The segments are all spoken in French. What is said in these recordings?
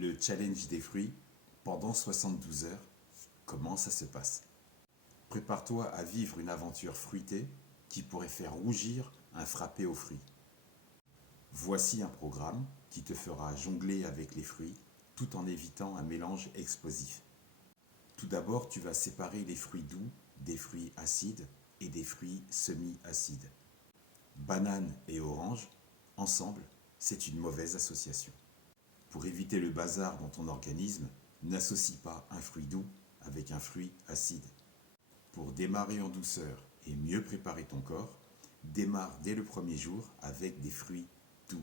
Le challenge des fruits, pendant 72 heures, comment ça se passe? Prépare-toi à vivre une aventure fruitée qui pourrait faire rougir un frappé aux fruits. Voici un programme qui te fera jongler avec les fruits tout en évitant un mélange explosif. Tout d'abord, tu vas séparer les fruits doux des fruits acides et des fruits semi-acides. Banane et orange, ensemble, c'est une mauvaise association. Pour éviter le bazar dans ton organisme, n'associe pas un fruit doux avec un fruit acide. Pour démarrer en douceur et mieux préparer ton corps, démarre dès le premier jour avec des fruits doux.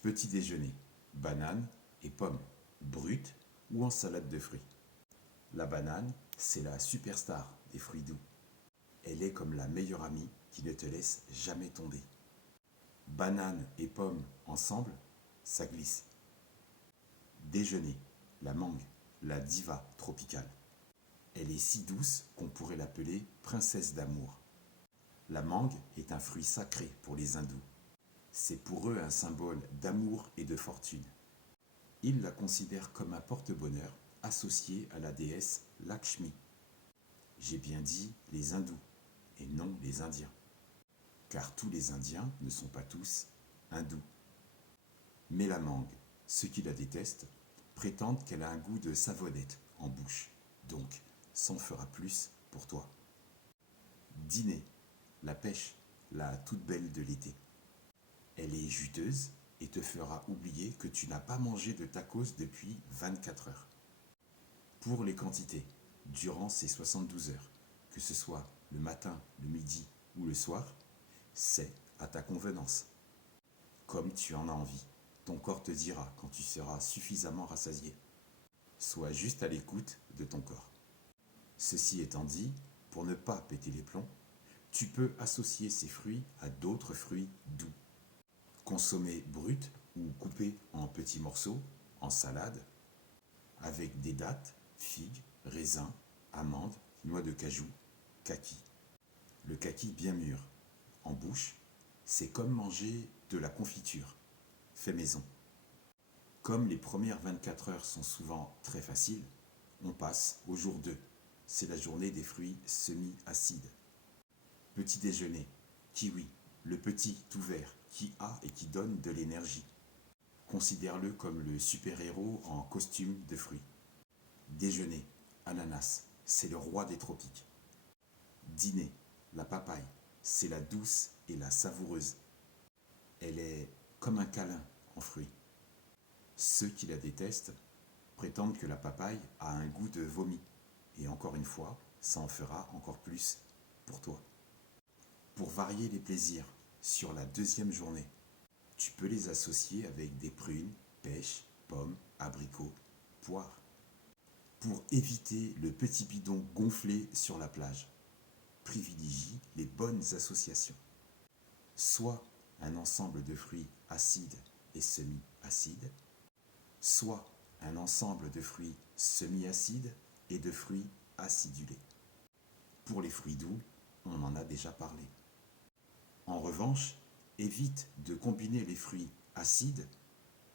Petit déjeuner, banane et pommes, brutes ou en salade de fruits. La banane, c'est la superstar des fruits doux. Elle est comme la meilleure amie qui ne te laisse jamais tomber. Banane et pommes ensemble, ça glisse. Déjeuner, la mangue, la diva tropicale. Elle est si douce qu'on pourrait l'appeler princesse d'amour. La mangue est un fruit sacré pour les hindous. C'est pour eux un symbole d'amour et de fortune. Ils la considèrent comme un porte-bonheur associé à la déesse Lakshmi. J'ai bien dit les hindous et non les indiens. Car tous les indiens ne sont pas tous hindous. Mais la mangue, ceux qui la détestent, prétendent qu'elle a un goût de savonnette en bouche. Donc, s'en fera plus pour toi. Dîner, la pêche, la toute belle de l'été. Elle est juteuse et te fera oublier que tu n'as pas mangé de tacos depuis 24 heures. Pour les quantités, durant ces 72 heures, que ce soit le matin, le midi ou le soir, c'est à ta convenance. Comme tu en as envie, ton corps te dira quand tu seras suffisamment rassasié. Sois juste à l'écoute de ton corps. Ceci étant dit, pour ne pas péter les plombs, tu peux associer ces fruits à d'autres fruits doux. Consommer brut ou coupés en petits morceaux, en salade, avec des dattes, figues, raisins, amandes, noix de cajou, kaki. Le kaki bien mûr, en bouche, c'est comme manger de la confiture, fait maison. Comme les premières 24 heures sont souvent très faciles, on passe au jour 2. C'est la journée des fruits semi-acides. Petit déjeuner, kiwi, le petit tout vert qui a et qui donne de l'énergie. Considère-le comme le super-héros en costume de fruits. Déjeuner, ananas, c'est le roi des tropiques. Dîner, la papaye, c'est la douce et la savoureuse. Elle est comme un câlin en fruits. Ceux qui la détestent prétendent que la papaye a un goût de vomi. Et encore une fois, ça en fera encore plus pour toi. Pour varier les plaisirs sur la deuxième journée, tu peux les associer avec des prunes, pêches, pommes, abricots, poires. Pour éviter le petit bidon gonflé sur la plage, privilégie les bonnes associations. Soit un ensemble de fruits acides et semi-acides, soit un ensemble de fruits semi-acides et de fruits acidulés. Pour les fruits doux, on en a déjà parlé. En revanche, évite de combiner les fruits acides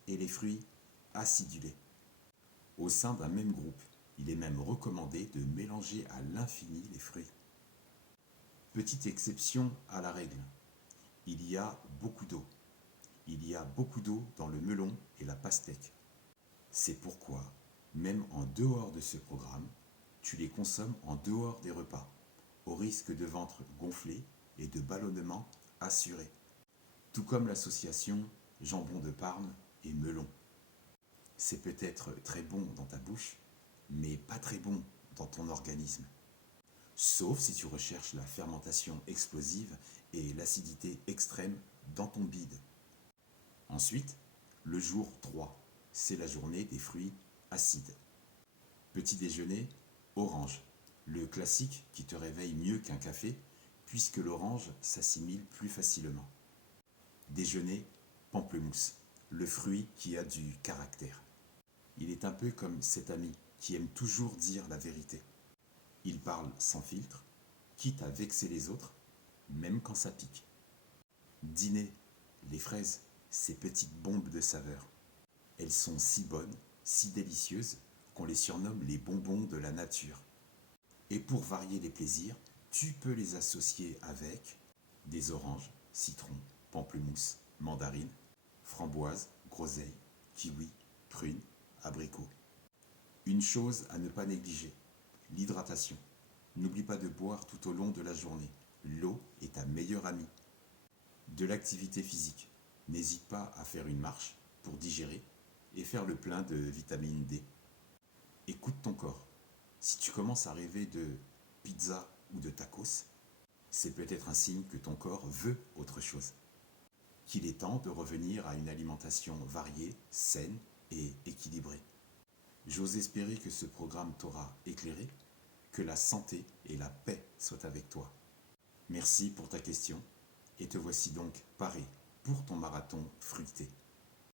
et les fruits acidulés. Au sein d'un même groupe, il est même recommandé de mélanger à l'infini les fruits. Petite exception à la règle, il y a beaucoup d'eau. Il y a beaucoup d'eau dans le melon et la pastèque. C'est pourquoi, même en dehors de ce programme, tu les consommes en dehors des repas, au risque de ventre gonflé et de ballonnement assuré. Tout comme l'association jambon de Parme et melon. C'est peut-être très bon dans ta bouche, mais pas très bon dans ton organisme. Sauf si tu recherches la fermentation explosive et l'acidité extrême dans ton bide. Ensuite, le jour 3, c'est la journée des fruits acides. Petit déjeuner, orange, le classique qui te réveille mieux qu'un café, puisque l'orange s'assimile plus facilement. Déjeuner, pamplemousse, le fruit qui a du caractère. Il est un peu comme cet ami qui aime toujours dire la vérité. Il parle sans filtre, quitte à vexer les autres, même quand ça pique. Dîner, les fraises, ces petites bombes de saveur. Elles sont si bonnes, si délicieuses, qu'on les surnomme les bonbons de la nature. Et pour varier les plaisirs, tu peux les associer avec des oranges, citrons, pamplemousse, mandarines, framboises, groseilles, kiwis, prunes, abricots. Une chose à ne pas négliger, l'hydratation. N'oublie pas de boire tout au long de la journée. L'eau est ta meilleure amie. De l'activité physique. N'hésite pas à faire une marche pour digérer et faire le plein de vitamine D. Écoute ton corps. Si tu commences à rêver de pizza ou de tacos, c'est peut-être un signe que ton corps veut autre chose. Qu'il est temps de revenir à une alimentation variée, saine et équilibrée. J'ose espérer que ce programme t'aura éclairé, que la santé et la paix soient avec toi. Merci pour ta question et te voici donc paré pour ton marathon fruité.